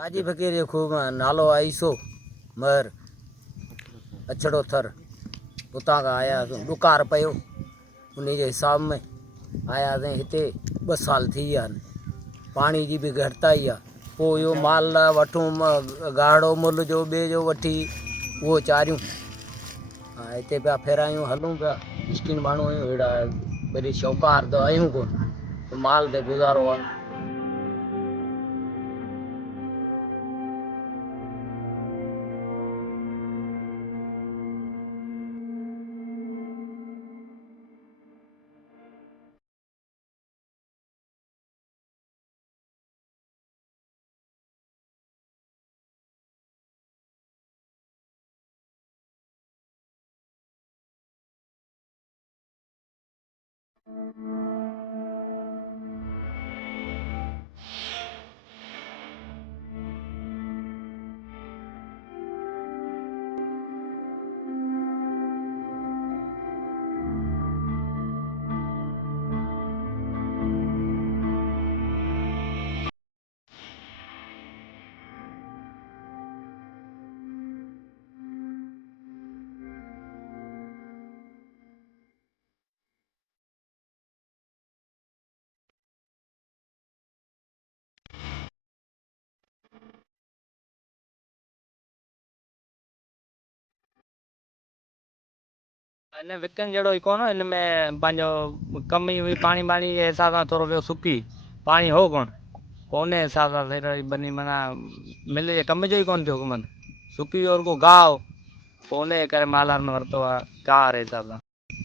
हाजी फ़कीर जो खूब नालो आईसो मर अछड़ो थर उतां खां आयासीं ॾुकार पियो उन जे हिसाब में आयासीं हिते 2 साल थी विया आहिनि पाणी जी बि घटिताई आहे पोइ इहो माल वठूं गाढ़ो मुल जो ॿिए जो वठी उहो चारियूं हिते पिया फेरायूं हलूं पिया मिस्किन माण्हू आहियूं अहिड़ा वरी शौक़ार त आहियूं कोन माल ते गुज़ारो आहे इन विकण जहिड़ो ई कोन हिन में पंहिंजो कमी हुई पाणी वाणी जे हिसाब सां थोरो ॿियो सुकी पाणी हो कोन हिसाब सां फिर बनी माना मिल जे कम जो ई कोन थियो मन सुकी और को गाह पोइ उन जे करे मालार में वरितो आहे गाह वारे हिसाब सां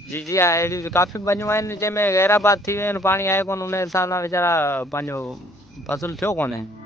जी जी आहे अहिड़ियूं काफ़ी बनियूं आहिनि जंहिंमें गैराबाद थी वियूं आहिनि पाणी आहे कोन उन हिसाब सां वीचारा पंहिंजो फ़सुलु थियो कोन्हे